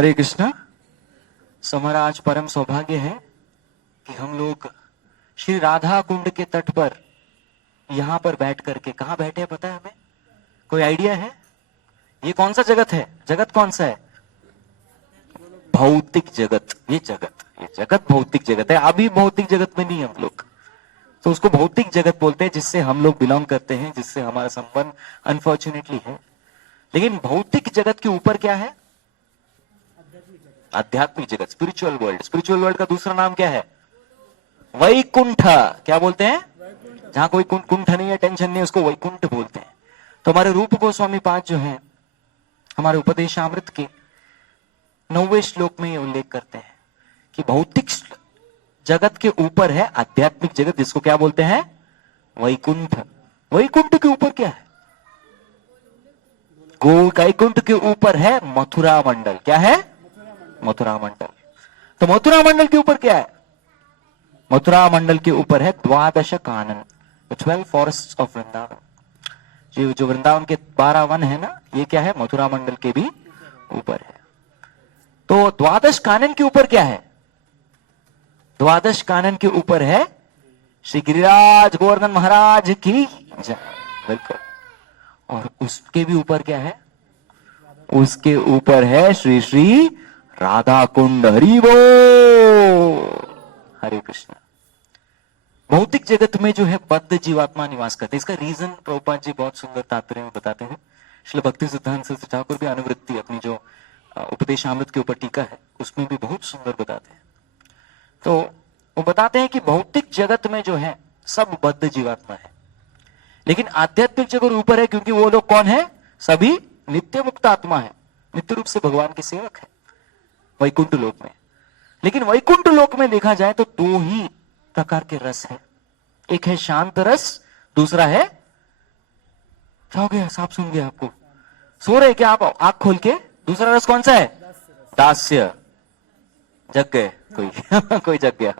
हरे कृष्णा। हमारा आज परम सौभाग्य है कि हम लोग श्री राधा कुंड के तट पर यहाँ पर बैठ करके, कहाँ बैठे हैं पता है हमें? कोई आइडिया है? ये कौन सा जगत है? जगत कौन सा है? भौतिक जगत। ये जगत भौतिक जगत है। अभी भौतिक जगत में नहीं हम लोग, तो उसको भौतिक जगत बोलते हैं, जिससे हम लोग बिलोंग करते हैं, जिससे हमारा संबंध अनफॉर्चुनेटली है। लेकिन भौतिक जगत के ऊपर क्या है? आध्यात्मिक जगत, स्पिरिचुअल वर्ल्ड। स्पिरिचुअल वर्ल्ड का दूसरा नाम क्या है? वैकुंठ। क्या बोलते हैं? जहां कोई कुंठ नहीं है, टेंशन नहीं, उसको वैकुंठ बोलते हैं। तो हमारे रूप गोस्वामी पाद जो है, हमारे उपदेशामृत के 9वें श्लोक में ये उल्लेख करते हैं कि भौतिक जगत के ऊपर है आध्यात्मिक जगत, जिसको क्या बोलते हैं? वैकुंठ। वैकुंठ के ऊपर क्या है? वैकुंठ के ऊपर है मथुरा मंडल। क्या है? मथुरा मंडल। तो मथुरा मंडल के ऊपर क्या है? मथुरा मंडल के ऊपर है 12 कानन, 12 फॉरेस्ट ऑफ वृंदावन। जो वृंदावन के 12 वन है ना, ये क्या है? मथुरा मंडल के भी ऊपर है। तो 12 कानन के ऊपर क्या है? 12 कानन के ऊपर है श्री गिरिराज गोवर्धन महाराज की जय। बिल्कुल। और उसके भी ऊपर क्या है? उसके ऊपर है श्री श्री राधा कुंड। हरि बोल। हरे कृष्ण। भौतिक जगत में जो है बद्ध जीवात्मा निवास करते हैं। इसका रीजन प्रभुपाद जी बहुत सुंदर तात्पर्य में बताते हैं। श्रील भक्ति सिद्धांत सरस्वती ठाकुर भी अनुवृत्ति, अपनी जो उपदेशामृत के ऊपर टीका है, उसमें भी बहुत सुंदर बताते हैं। तो वो बताते हैं कि भौतिक जगत में जो है सब बद्ध जीवात्मा है, लेकिन आध्यात्मिक जगत ऊपर है, क्योंकि वो लोग कौन है? सभी नित्य मुक्त आत्मा है, नित्य रूप से भगवान के सेवक है वैकुंठ लोक में। लेकिन वैकुंठ लोक में देखा जाए तो 2 ही प्रकार के रस है। एक है शांत रस, दूसरा है, क्या हो गया? सांप सुन गया आपको? सो रहे क्या आप आंख खोल के? दूसरा रस कौन सा है? दास्य। जग गए कोई कोई जग गया।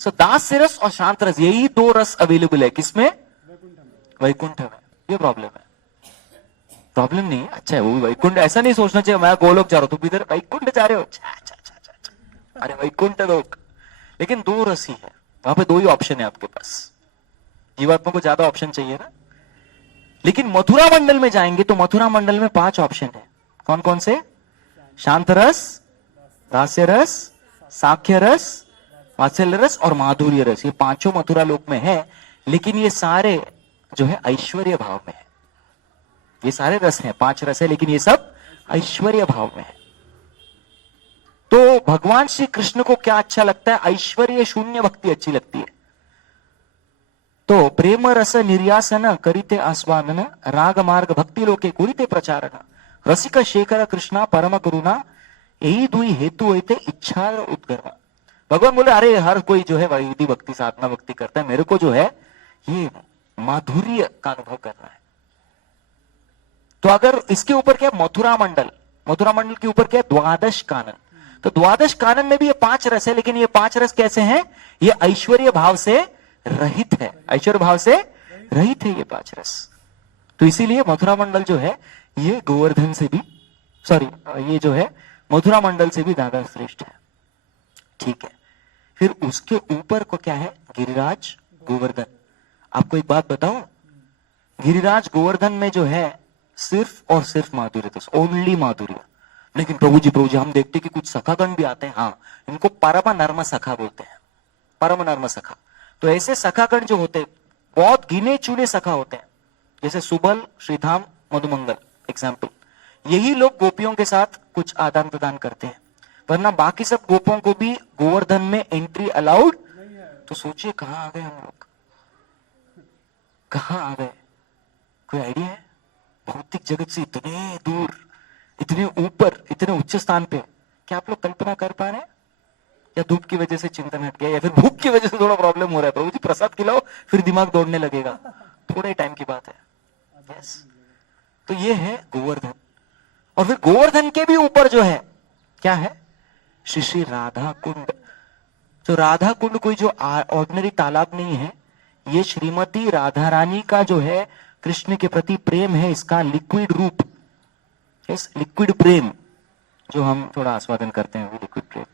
सो दास्य रस और शांत रस, यही 2 रस अवेलेबल है। किसमें? वैकुंठ में। ये प्रॉब्लम है। प्रॉब्लम नहीं है, अच्छा है वो भी वैकुंठ। ऐसा नहीं सोचना चाहिए मैं गोलोक जा रहा हूं, तुम इधर वैकुंठ जा रहे हो। अरे वैकुंठ लोक। लेकिन 2 रस ही है वहां पे, 2 ही ऑप्शन है आपके पास। जीवात्मा को ज्यादा ऑप्शन चाहिए ना। लेकिन मथुरा मंडल में जाएंगे तो मथुरा मंडल में 5 ऑप्शन है। कौन कौन से? शांत रस, दास्य रस, साख्य रस, वात्सल्य रस और माधुर्य रस। ये 5 मथुरा लोक में है। लेकिन ये सारे जो है ऐश्वर्य भाव में है। ये सारे रस हैं, 5 रस है, लेकिन ये सब ऐश्वर्य भाव में है। तो भगवान श्री कृष्ण को क्या अच्छा लगता है? ऐश्वर्य शून्य भक्ति अच्छी लगती है। तो प्रेम रस निर्यासन करिते आस्वादन, राग मार्ग भक्ति लोके कुरिते प्रचारण, रसिक शेखर कृष्णा परम करुणा, यही 2 हेतु होते इच्छा उद्गर्म। भगवान बोले अरे हर कोई जो है वैदिक भक्ति साधना भक्ति करता है, मेरे को जो है ये माधुर्य का अनुभव करना है। तो अगर इसके ऊपर क्या? मथुरा मंडल। मथुरा मंडल के ऊपर क्या? 12 कानन। तो 12 कानन में भी ये 5 रस है, लेकिन ये 5 रस कैसे हैं? ये ऐश्वर्य भाव से रहित है। ऐश्वर्य भाव से रहित है ये 5 रस। तो इसीलिए मथुरा मंडल जो है ये गोवर्धन से भी, सॉरी, ये जो है मथुरा मंडल से भी ज्यादा श्रेष्ठ है। ठीक है। फिर उसके ऊपर को क्या है? गिरिराज गोवर्धन। आपको एक बात बताऊं, गिरिराज गोवर्धन में जो है सिर्फ और सिर्फ माधुर्य, ओनली माधुर्य। लेकिन प्रभु जी हम देखते कि कुछ सखागण भी आते हैं। हाँ, इनको परम नर्म सखा बोलते हैं, परम नर्म सखा। तो ऐसे सखागण जो होते हैं, बहुत गिने चुने सखा होते हैं, जैसे सुबल, श्रीधाम, मधुमंगल एग्जाम्पल। यही लोग गोपियों के साथ कुछ आदान प्रदान करते हैं, वरना बाकी सब गोपों को भी गोवर्धन में एंट्री अलाउड। तो सोचिए कहां आ गए हम लोग, कहां आ गए? कोई आइडिया है? भौतिक जगत से इतने दूर, इतने ऊपर, इतने उच्च स्थान पे। क्या आप लोग कल्पना कर पा रहे हैं? या धूप की वजह से चिंतन हट गया, या फिर भूख की वजह से थोड़ा प्रॉब्लम हो रहा है? प्रभु जी प्रसाद खिलाओ, फिर दिमाग दौड़ने लगेगा। थोड़े टाइम की बात है। यस। तो ये है गोवर्धन। और फिर गोवर्धन के भी ऊपर जो है क्या है? श्री श्री राधा कुंड। तो राधा कुंड कोई जो ऑर्डिनरी तालाब नहीं है, ये श्रीमती राधा रानी का जो है कृष्ण के प्रति प्रेम है, इसका लिक्विड रूप, लिक्विड प्रेम, जो हम थोड़ा आस्वादन करते हैं, लिक्विड प्रेम।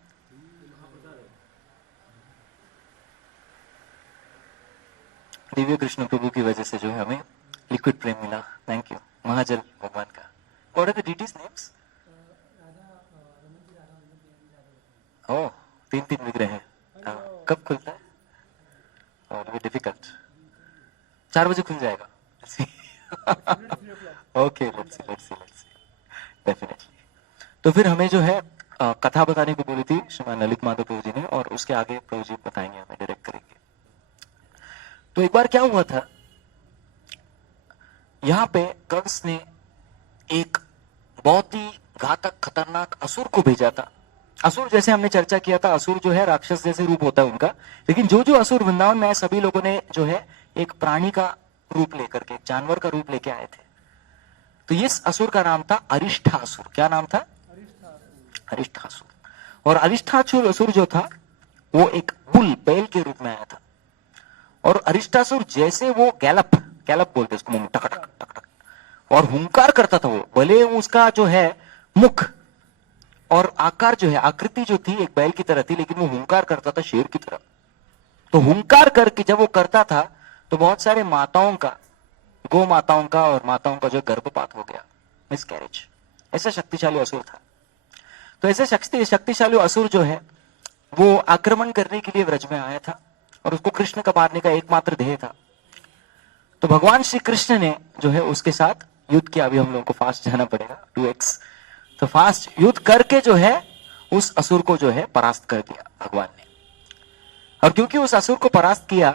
दिव्य कृष्ण प्रभु की वजह से जो है हमें लिक्विड प्रेम मिला। Thank you. महाजल भगवान का। What are the deities names? ओह, 3 विग्रह है। कब खुलता है? और ये डिफिकल्ट। 4 बजे खुल जाएगा। Okay, let's see definitely. तो फिर हमें जो है कथा बताने को बोली थी श्रीमान ललित माधव प्रभु जी ने, और उसके आगे प्रभु जी बताएंगे, हमें डायरेक्ट करेंगे। तो एक बार क्या हुआ था, यहाँ पे कंस ने एक बहुत ही घातक खतरनाक असुर को भेजा था। असुर जैसे हमने चर्चा किया था, असुर जो है राक्षस जैसे रूप होता है उनका, लेकिन जो असुर वृंदावन में सभी लोगों ने जो है एक प्राणी का रूप लेकर के, एक जानवर का रूप लेके आए थे। तो इस असुर का नाम था अरिष्ठासुर। क्या नाम था? अरिष्ठासुर। और अरिष्ठासुर असुर जो था वो एक बुल, बैल के रूप में आया था। और अरिष्ठासुर जैसे वो गैलप बोलते उसको, मुंह टक टक टक टक, और हुंकार करता था वो, भले उसका जो है मुख और आकार जो है, आकृति जो थी एक बैल की तरह थी, लेकिन वो हुंकार करता था शेर की तरह। तो हुंकार करके जब वो करता था तो बहुत सारे माताओं का, गौ माताओं का और माताओं का जो गर्भपात हो गया, मिसकैरेज। ऐसा शक्तिशाली असुर था। तो ऐसे शक्तिशाली असुर जो है वो आक्रमण करने के लिए व्रज में आया था, और उसको कृष्ण का मारने का एकमात्र ध्येय था। तो भगवान श्री कृष्ण ने जो है उसके साथ युद्ध किया। अभी हम लोगों को फास्ट जाना पड़ेगा, 2x। तो फास्ट युद्ध करके जो है उस असुर को जो है परास्त कर दिया भगवान ने। और क्योंकि उस असुर को परास्त किया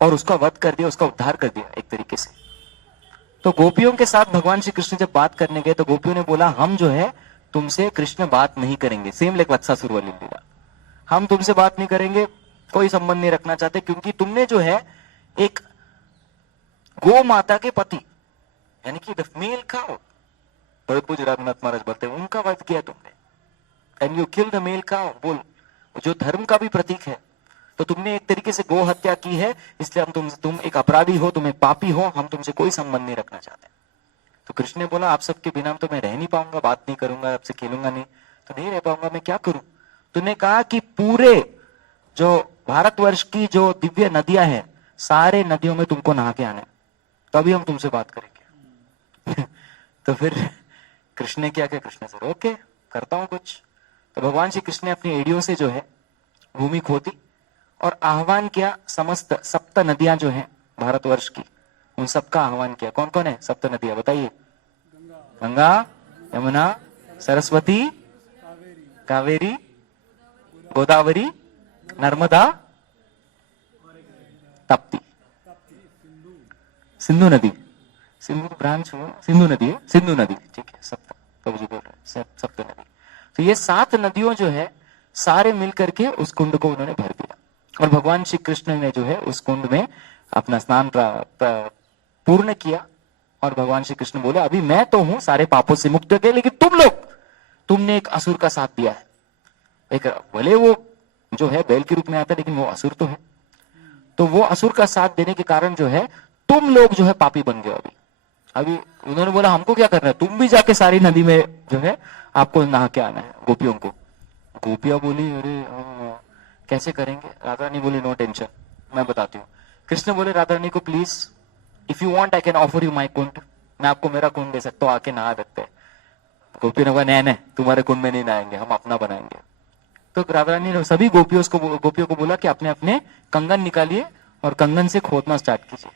और उसका वध कर दिया, उसका उद्धार कर दिया एक तरीके से, तो गोपियों के साथ भगवान श्री कृष्ण जब बात करने गए तो गोपियों ने बोला, हम जो है तुमसे कृष्ण बात नहीं करेंगे। सेम लाइक वत्सासुर वाली लीला, हम तुमसे बात नहीं करेंगे, कोई संबंध नहीं रखना चाहते, क्योंकि तुमने जो है एक गो माता के पति, यानी कि द मेल काउ, बड़े पूज्य रघुनाथ महाराज बोलते हैं, उनका वध किया तुमने। And you kill the male cow, बोल, जो धर्म का भी प्रतीक है। तो तुमने एक तरीके से गो हत्या की है, इसलिए हम तुम एक अपराधी हो, तुम एक पापी हो, हम तुमसे कोई संबंध नहीं रखना चाहते। तो कृष्ण ने बोला, आप सबके बिना तो मैं रह नहीं पाऊंगा, बात नहीं करूंगा, आपसे खेलूंगा नहीं, तो नहीं रह पाऊंगा, मैं क्या करूं? तूने कहा कि पूरे जो भारतवर्ष की जो दिव्य नदियां हैं, सारे नदियों में तुमको नहा के आना है, तभी हम तुमसे बात करेंगे। तो फिर कृष्ण ने क्या किया? कृष्ण से ओके, करता हूं कुछ। तो भगवान श्री कृष्ण ने अपनी एड़ियों से जो है भूमि खोदी और आह्वान किया, समस्त 7 नदियां जो हैं भारतवर्ष की, उन सबका आह्वान किया। कौन कौन है 7 नदियां बताइए? गंगा, यमुना, सरस्वती, कावेरी, गोदावरी, नर्मदा, ताप्ती, सिंधु नदी। सिंधु ब्रांच हो, सिंधु नदी है, सिंधु नदी, ठीक है, सप्त, प्रभु जी बोल रहे हैं सप्त नदी। तो ये 7 नदियों जो है सारे मिलकर के उस कुंड को उन्होंने भर दिया, और भगवान श्री कृष्ण ने जो है उस कुंड में अपना स्नान पूर्ण किया। और भगवान श्री कृष्ण बोले, अभी मैं तो हूं सारे पापों से मुक्त हो गए, लेकिन तुमने एक असुर का साथ दिया है। एक भले वो जो है बैल के रूप में आता है, लेकिन वो असुर तो है। तो वो असुर का साथ देने के कारण जो है तुम लोग जो है पापी बन गए। अभी उन्होंने बोला, हमको क्या करना है, तुम भी जाके सारी नदी में जो है आपको नहा के आना है, गोपियों को। गोपियां बोली, अरे कैसे करेंगे? राधा रानी बोली, नो टेंशन, मैं बताती हूँ। कृष्ण बोले राधा रानी को, please if you want I can offer you my kund, मैं आपको मेरा कुंड दे सकता हूँ, आके नहा सकते हैं। गोपी ने कहा, नहीं तुम्हारे कुंड में नहीं नहाएंगे, हम अपना बनाएंगे। तो राधा रानी ने सभी गोपियों को बोला कि अपने अपने कंगन निकालिए और कंगन से खोदना स्टार्ट कीजिए।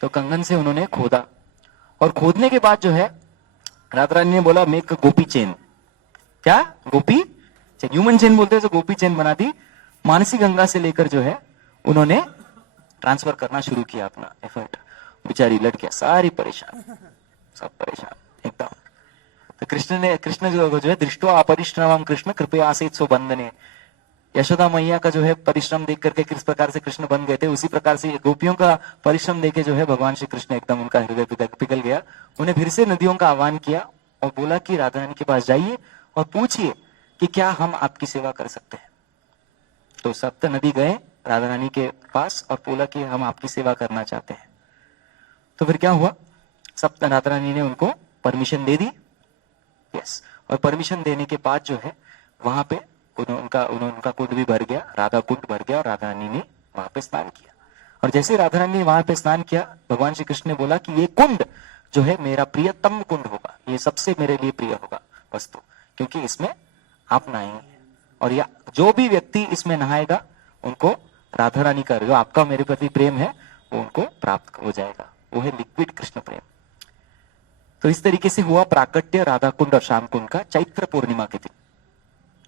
तो कंगन से उन्होंने खोदा, और खोदने के बाद जो है राधा रानी ने बोला, मेक गोपी चेन। क्या? गोपी चेन, ह्यूमन चेन बोलते हैं, तो गोपी चेन बना दी। मानसी गंगा से लेकर जो है उन्होंने ट्रांसफर करना शुरू किया अपना एफर्ट। बेचारी लड़कियां सारी परेशान, सब परेशान एकदम। तो कृष्ण जो है दृष्टवा अपरिश्रमम कृष्ण कृपया आसीत सो बंधने, यशोदा मैया का जो है परिश्रम देख करके किस प्रकार से कृष्ण बन गए थे, उसी प्रकार से गोपियों का परिश्रम देके जो है भगवान श्री कृष्ण एकदम उनका हृदय पिघल गया। उन्हें फिर से नदियों का आह्वान किया और बोला कि राधा रानी के पास जाइए और पूछिए कि क्या हम आपकी सेवा कर सकते हैं। तो 7 नदी गए राधा रानी के पास और बोला कि हम आपकी सेवा करना चाहते हैं। तो फिर क्या हुआ, 7 राधा रानी ने उनको परमिशन दे दी। यस, और परमिशन देने के बाद जो है वहां पे उनका कुंड भी भर गया, राधा कुंड भर गया और राधा रानी ने वहां पे स्नान किया। और जैसे राधा रानी ने वहां पे स्नान किया, भगवान श्री कृष्ण ने बोला कि ये कुंड जो है मेरा प्रियतम कुंड होगा, ये सबसे मेरे लिए प्रिय होगा वस्तु, क्योंकि इसमें आप नहाएंगे और या जो भी व्यक्ति इसमें नहाएगा उनको राधा रानी का जो आपका मेरे प्रति प्रेम है वो उनको प्राप्त हो जाएगा, वो है लिक्विड कृष्ण प्रेम। तो इस तरीके से हुआ प्राकट्य राधा कुंड और श्याम कुंड का चैत्र पूर्णिमा के दिन।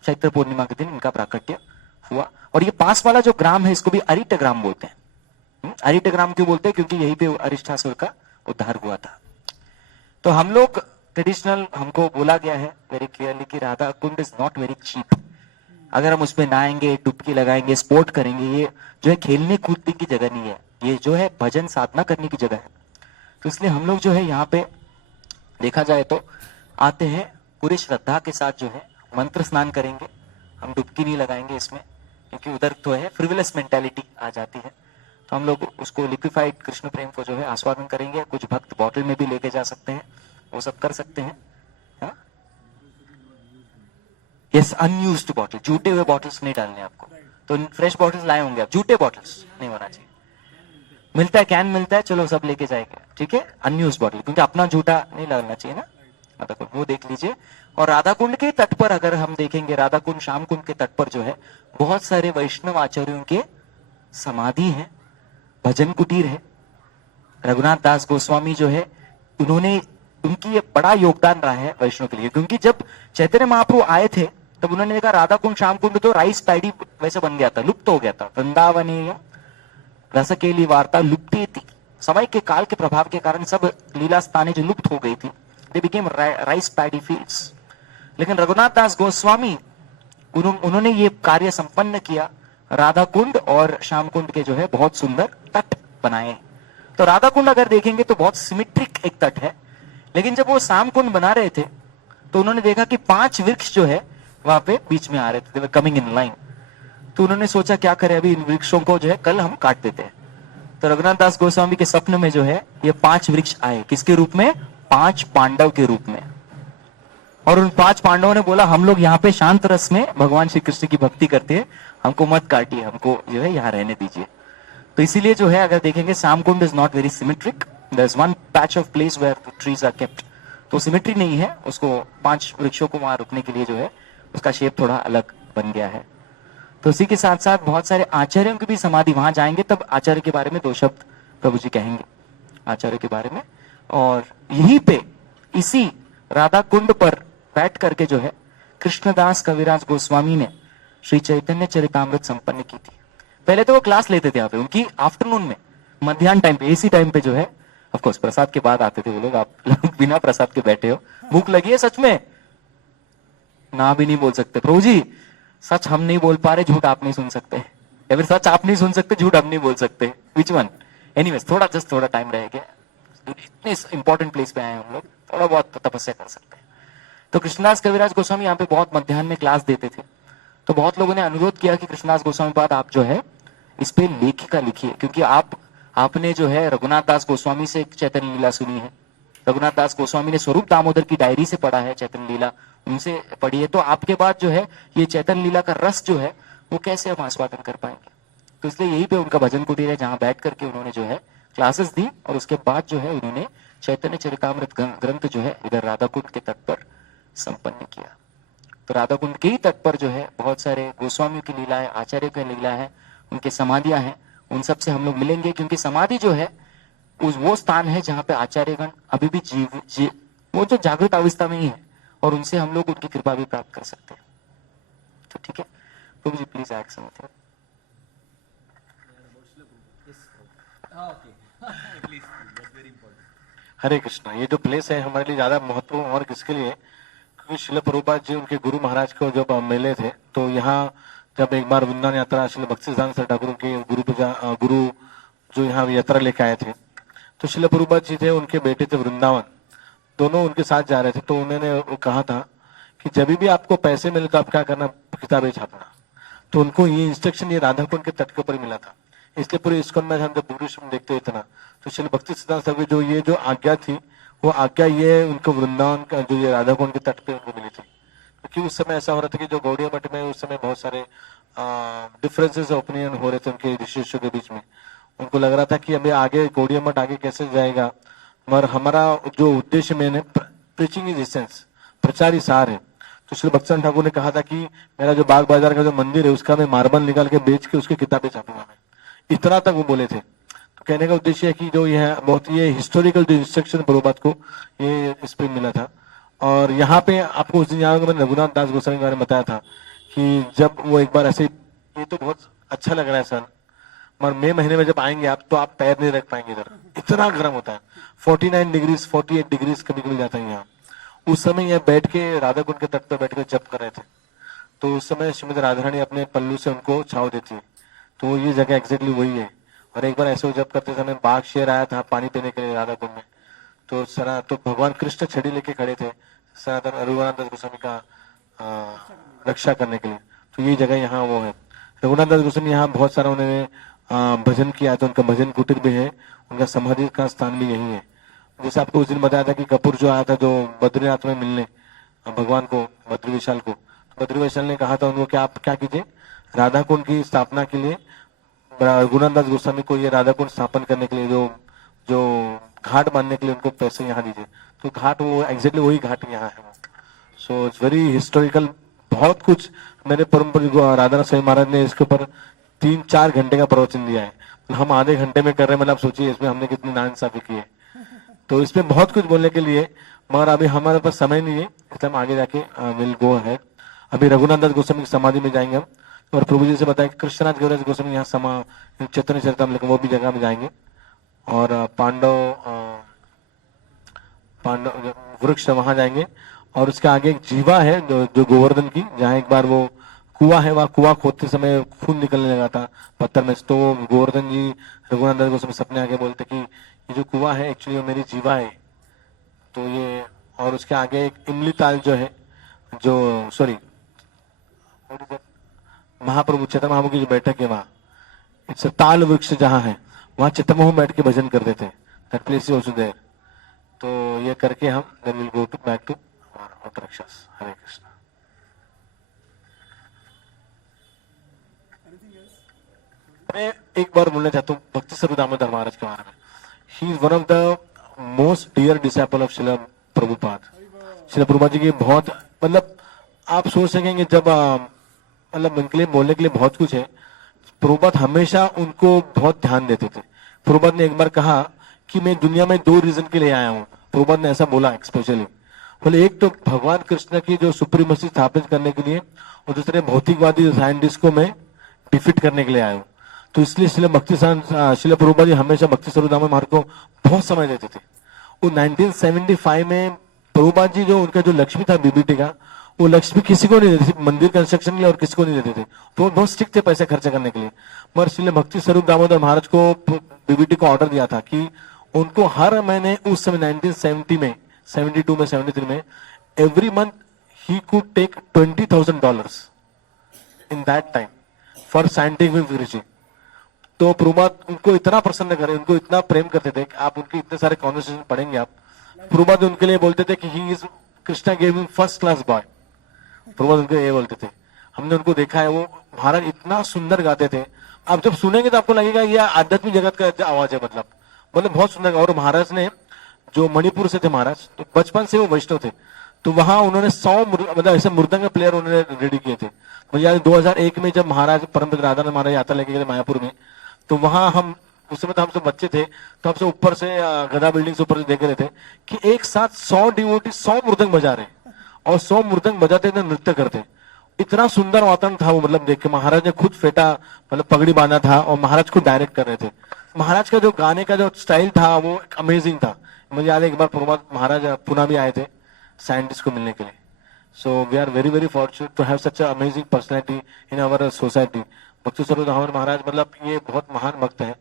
चैत्र पूर्णिमा के दिन इनका प्राकट्य हुआ। और ये पास वाला जो ग्राम है इसको भी अरिट ग्राम बोलते हैं। अरिट ग्राम क्यों बोलते हैं? क्योंकि यहीं पे अरिष्टासुर का उद्धार हुआ था। तो हम लोग ट्रेडिशनल, हमको बोला गया है वेरी क्लियरली कि Radha Kund is not very cheap. अगर हम उसमें नहाएंगे, डुबकी लगाएंगे, स्पोर्ट करेंगे, ये जो है खेलने कूदने की जगह नहीं है, ये जो है भजन साधना करने की जगह है। तो इसलिए हम लोग जो है यहाँ पे देखा जाए तो आते हैं पूरी श्रद्धा के साथ, जो है मंत्र स्नान करेंगे, हम डुबकी नहीं लगाएंगे इसमें, क्योंकि उधर तो है फ्रिवलस मेंटालिटी आ जाती है। तो हम लोग उसको लिक्विफाइड कृष्ण प्रेम को जो है आस्वादन करेंगे। कुछ भक्त बॉटल में भी लेके जा सकते हैं, वो सब कर सकते हैं। यस, अनयूज्ड बॉटल, जूटे हुए बॉटल्स नहीं डालने आपको। तो फ्रेश बॉटल्स लाए होंगे आप, जूटे बॉटल्स नहीं होना चाहिए। मिलता है, कैन मिलता है, चलो सब लेके जाएंगे, ठीक है, अनयूज बॉटल, क्योंकि अपना जूठा नहीं डालना चाहिए ना। राधा कुंड वो देख लीजिए। और राधा कुंड के तट पर अगर हम देखेंगे, राधा कुंड श्याम कुंड के तट पर जो है बहुत सारे वैष्णव आचार्यों के समाधि है, भजन कुटीर है। रघुनाथ दास गोस्वामी जो है उन्होंने, उनकी ये बड़ा योगदान रहा है वैष्णव के लिए, क्योंकि जब चैतन्य महाप्रभु आए थे तब उन्होंने देखा राधा कुंड श्याम कुंड तो राइस पैडी वैसे बन गया था, लुप्त हो गया था। वृंदावनीय रसकेली वार्ता लुप्ती थी, समय के काल के प्रभाव के कारण सब लीला स्थानें जो लुप्त हो गई थी, they became rice paddy fields. लेकिन रघुनाथ दास गोस्वामी उन्होंने ये कार्य संपन्न किया, राधा कुंड और श्याम कुंड के जो है बहुत सुंदर तट बनाए। तो राधा कुंड अगर देखेंगे तो बहुत सिमेट्रिक एक तट है। लेकिन जब वो श्याम कुंड बना रहे थे तो उन्होंने देखा कि 5 वृक्ष जो है वहां पे बीच में आ रहे थे, कमिंग इन लाइन। तो उन्होंने सोचा क्या करें, अभी इन वृक्षों को जो है कल हम काट देते हैं। तो रघुनाथ दास गोस्वामी के स्वप्न में जो है ये 5 वृक्ष आए, किसके रूप में? 5 पांडव के रूप में। और उन 5 पांडवों ने बोला हम लोग यहाँ पे शांत रस में भगवान श्री कृष्ण की भक्ति करते हैं, हमको मत काटिए, हमको जो है यहाँ रहने दीजिए। तो इसीलिए जो है अगर देखेंगे Shyam Kund is not very symmetric, there is one patch of place where the trees are kept. तो सिमेट्री नहीं है, उसको 5 वृक्षों को वहां रुकने के लिए जो है उसका शेप थोड़ा अलग बन गया है। तो उसी के साथ साथ बहुत सारे आचार्यों की भी समाधि, वहां जाएंगे तब आचार्य के बारे में 2 शब्द प्रभु जी कहेंगे आचार्य के बारे में। और यहीं पे इसी राधा कुंड पर बैठ करके जो है कृष्णदास कविराज गोस्वामी ने श्री चैतन्य चरितामृत संपन्न की थी। पहले तो वो क्लास लेते थे यहाँ पे, उनकी आफ्टरनून में, मध्याह्न टाइम पे, इसी टाइम पे जो है, ऑफ कोर्स प्रसाद के बाद आते थे वो लोग। आप लोग बिना प्रसाद के बैठे हो, भूख लगी है सच में? ना भी नहीं बोल सकते प्रभु जी, सच हम नहीं बोल पा रहे, झूठ आप नहीं सुन सकते, या फिर सच आप नहीं सुन सकते, झूठ हम नहीं बोल सकते, विच वन? एनीवेज थोड़ा टाइम रह गया, इतने इंपॉर्टेंट प्लेस पे आए हम लोग, थोड़ा बहुत तपस्या कर सकते हैं। तो कृष्णदास कविराज गोस्वामी यहाँ पे बहुत मध्याह्न में क्लास देते थे। तो बहुत लोगों ने अनुरोध किया कि कृष्णदास गोस्वामी बाद आप जो है इस पे लेखिका लिखिए, क्योंकि आपने जो है रघुनाथ दास गोस्वामी से चैतन्य लीला सुनी है, रघुनाथ दास गोस्वामी ने स्वरूप दामोदर की डायरी से पढ़ा है चैतन्य लीला, उनसे पढ़ी है, तो आपके बाद जो है ये चैतन्य लीला का रस जो है वो कैसे हम आस्वादन कर पाएंगे। तो इसलिए यही पे उनका भजन कुटीर है, जहां बैठ करके उन्होंने जो है क्लासेस दी, और उसके बाद जो है उन्होंने चैतन्य चरितामृत ग्रंथ जो है इधर राधा कुंड के तट पर संपन्न किया। तो राधा कुंड के ही तट पर जो है बहुत सारे गोस्वामियों की लीला है, आचार्य की लीला है, उनके समाधियां हैं, उन सब से हम लोग मिलेंगे। क्योंकि समाधि जो है वो स्थान है जहाँ पे आचार्यगण अभी भी वो जो जागृत अवस्था में ही है, और उनसे हम लोग उनकी कृपा भी प्राप्त कर सकते हैं। तो ठीक है प्रभु जी, प्लीज ऐड समथिंग। हरे कृष्णा। ये जो प्लेस है हमारे लिए ज्यादा महत्वपूर्ण और किसके लिए, क्योंकि श्रील प्रभुपाद जी उनके गुरु महाराज को जब मिले थे, तो यहाँ जब एक बार वृंदावन यात्रा श्रील भक्तिसिद्धांत सरकार ठाकुर के गुरु जो यहाँ यात्रा लेके आए थे, तो श्रील प्रभुपाद जी थे, उनके बेटे थे वृंदावन, दोनों उनके साथ जा रहे थे। तो उन्होंने कहा था कि जब भी आपको पैसे मिले तो आप क्या करना, किताबें छापना। तो उनको ये इंस्ट्रक्शन ये राधा कुंड के तट के ऊपर मिला था। इसलिए पूरे इस्कॉन में हम जब पूरी देखते इतना, तो श्री भक्ति सिद्धांत सर्वे जो ये जो आज्ञा थी वो आज्ञा ये उनको वृंदावन का जो ये राधा कुंड के तट पे उनको मिली थी, क्योंकि उस समय ऐसा हो रहा था कि जो गौड़िया मठ में उस समय बहुत सारे डिफरेंसेस ओपिनियन हो रहे थे उनके ऋषि शिष्यों के बीच में। उनको लग रहा था कि अभी आगे गौड़िया मठ आगे कैसे जाएगा, मगर हमारा जो उद्देश्य में प्रीचिंग इज एसेंस, प्रचार ही सार है। तो श्री भक्तचंद ठाकुर ने कहा था कि मेरा जो बाग बाजार का जो मंदिर है उसका मैं मार्बल निकाल के बेच के उसकी किताबें छापूंगा मैं, इतना तक वो बोले थे। तो कहने का उद्देश्य है कि जो यह बहुत ये हिस्टोरिकल जो इंस्ट्रक्शन प्रभुपाद को ये इस पे मिला था। और यहाँ पे आपको उस दिन यहाँ मैंने रघुनाथ दास गोस्वामी के बारे में बताया था कि जब वो एक बार ऐसे, ये तो बहुत अच्छा लग रहा है सर, मगर मई महीने में जब आएंगे आप तो आप पैर नहीं रख पाएंगे इधर, इतना गर्म होता है, 49 डिग्रीज 48 डिग्रीज कभी कभी जाता है यहाँ। उस समय यह बैठ के राधा कुंड के तट पर बैठ कर जप कर रहे थे, तो उस समय श्रीमती राधा रानी अपने पल्लू से उनको छाव देती है, तो ये जगह एग्जैक्टली वही है। और एक बार ऐसे वो जप करते समय बाघ शेर आया था पानी पीने के लिए राधा कुंड में, तो भगवान कृष्ण छड़ी लेके खड़े थे सनातन रघुनाथ दास गोस्वामी का रक्षा करने के लिए। तो ये जगह यहाँ वो है। रघुनाथ दास गोस्वामी यहाँ बहुत सारा उन्होंने भजन किया, तो उनका भजन कुटीर भी है, उनका समाधि का स्थान भी यही है। जैसे आपको उस दिन बताया था कि कपूर जो आया था जो बद्रीनाथ में मिलने भगवान को, बद्री विशाल को, तो बद्री विशाल ने कहा था उनको कि आप क्या कीजिए, राधा कुंड की स्थापना के लिए रघुनाथ दास गोस्वामी को ये राधा कुंड स्थापन करने के लिए जो घाट बांधने के लिए उनको पैसे यहाँ दीजिए। तो घाट वो एग्जैक्टली वही घाट यहाँ है। सो इट्स वेरी हिस्टोरिकल, बहुत कुछ मेरे परम राधा स्वामी महाराज ने इसके ऊपर 3-4 घंटे का प्रवचन दिया है, हम आधे घंटे में कर रहे हैं। मतलब सोचिए इसमें हमने कितनी नाइंसाफी की है। तो इसमें बहुत कुछ बोलने के लिए, मगर अभी हमारे पास समय नहीं है, इसलिए हम आगे जाके विल गो है। अभी रघुनाथ दास गोस्वामी की समाधि में जाएंगे हम, और प्रभु जी से बताया कि कृष्णनाथ गौराज गोस्वामी यहाँ चैतन्य चरितमृत वो भी जगह में जाएंगे। और पांडव वृक्ष वहां जाएंगे। और उसके आगे एक जीवा है जो गोवर्धन की, जहाँ एक बार वो कुआं है, वहां कुआं खोदते समय खून निकलने लगा था पत्थर में, तो गोवर्धन जी रघुनाथ दास गोस्वामी सपने आके बोलते कि ये जो कुआं है एक्चुअली वो मेरी जीवा है। तो ये, और उसके आगे एक इमली ताल जो है, जो सॉरी महाप्रभु चैतन्य महाप्रभु की जो बैठक है वहां, इट्स ताल वृक्ष जहां है, वहां चित्तमोह बैठ के भजन करते थे। That place is also there. तो ये करके हम then will go to back to our रक्षास। हरे कृष्ण। मैं एक बार बोलना चाहता हूँ भक्ति स्वरूप दामोदर महाराज के बारे में। He is one of the most dear disciple of Srila Prabhupada. Srila Prabhupada ji की बहुत, मतलब आप सोच सकेंगे जब मतलब उनके लिए बोलने के लिए बहुत कुछ है। प्रभुपाद हमेशा उनको बहुत ध्यान देते थे। प्रभुपाद ने एक बार कहा कि मैं दुनिया में 2 रीजन के लिए आया हूँ। प्रभुपाद ने ऐसा बोला एक्सपेशली, बोले एक तो भगवान कृष्ण की जो सुप्रीमेसी स्थापित करने के लिए, और दूसरे भौतिकवादी साइंटिस्ट को मैं डिफीट करने के लिए आया हूँ। तो इसलिए श्रील प्रभुपाद जी हमेशा भक्ति स्वरूप दामोदर महाराज को बहुत समय देते थे। वो 1975 में प्रभुपाद जी जो उनका जो लक्ष्मी था बीबीटी का, वो लक्ष्मी किसी को नहीं देते थे, मंदिर कंस्ट्रक्शन के लिए और किसी को नहीं देते थे। तो वो बहुत स्ट्रिक्ट थे पैसे खर्च करने के लिए। मगर श्रील भक्ति स्वरूप दामोदर महाराज को बीबीटी को ऑर्डर दिया था कि उनको हर महीने, उस समय 1970 में, 72 में, 73 में, every month he could take $20,000 in that time for scientific reaching. तो प्रभुपाद उनको इतना प्रसन्न करे, उनको इतना प्रेम करते थे कि आप उनके इतने सारे कॉन्वर्सेशन पढ़ेंगे आप। प्रभुपाद उनके लिए बोलते थे कि he is Krishna gave him first class boy. Prabhupada उनको ये बोलते थे। हमने उनको देखा है, वो महाराज इतना सुंदर गाते थे, आप जब सुनेंगे तो आपको लगेगा ये आध्यात्मिक जगत का आवाज है। मतलब बहुत सुंदर। और महाराज ने जो मणिपुर से थे महाराज, तो बचपन से वो वैष्णव थे, तो वहां उन्होंने 100 मतलब ऐसे मृदंग प्लेयर उन्होंने रेडी किए थे। मुझे याद 2001 में जब महाराज परम राधा महाराज यात्रा लेके गए मायापुर में, तो वहां हम उस समय तो हम सब बच्चे थे, तो हमसे ऊपर से गदा बिल्डिंग से ऊपर से देख रहे थे कि एक साथ 100 डिवोटी 100 मृदंग बजा रहे, और 100 मृदंग बजाते थे, नृत्य करते। इतना सुंदर वातावरण था वो, मतलब देख के महाराज ने खुद फेटा, मतलब पगड़ी बांधा था, और महाराज को डायरेक्ट कर रहे थे। महाराज का जो गाने का जो स्टाइल था वो अमेजिंग था। मुझे याद है एक बार प्रभुपाद महाराज पुणे भी आए थे साइंटिस्ट को मिलने के लिए। So we are very very fortunate to have such a amazing personality in our society. Bhakti Swarup Damodar महाराज, मतलब ये बहुत महान भक्त है।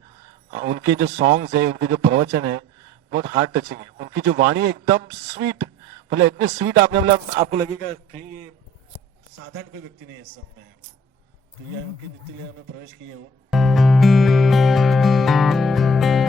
उनके जो सॉन्ग्स है, उनके जो प्रवचन है, बहुत हार्ट टचिंग है। उनकी जो वाणी एकदम स्वीट, मतलब इतने स्वीट, आपने मतलब आपको लगेगा कहीं ये साधारण कोई व्यक्ति नहीं है सब में। तो ये उनके नित्य लीला में प्रवेश किए हो।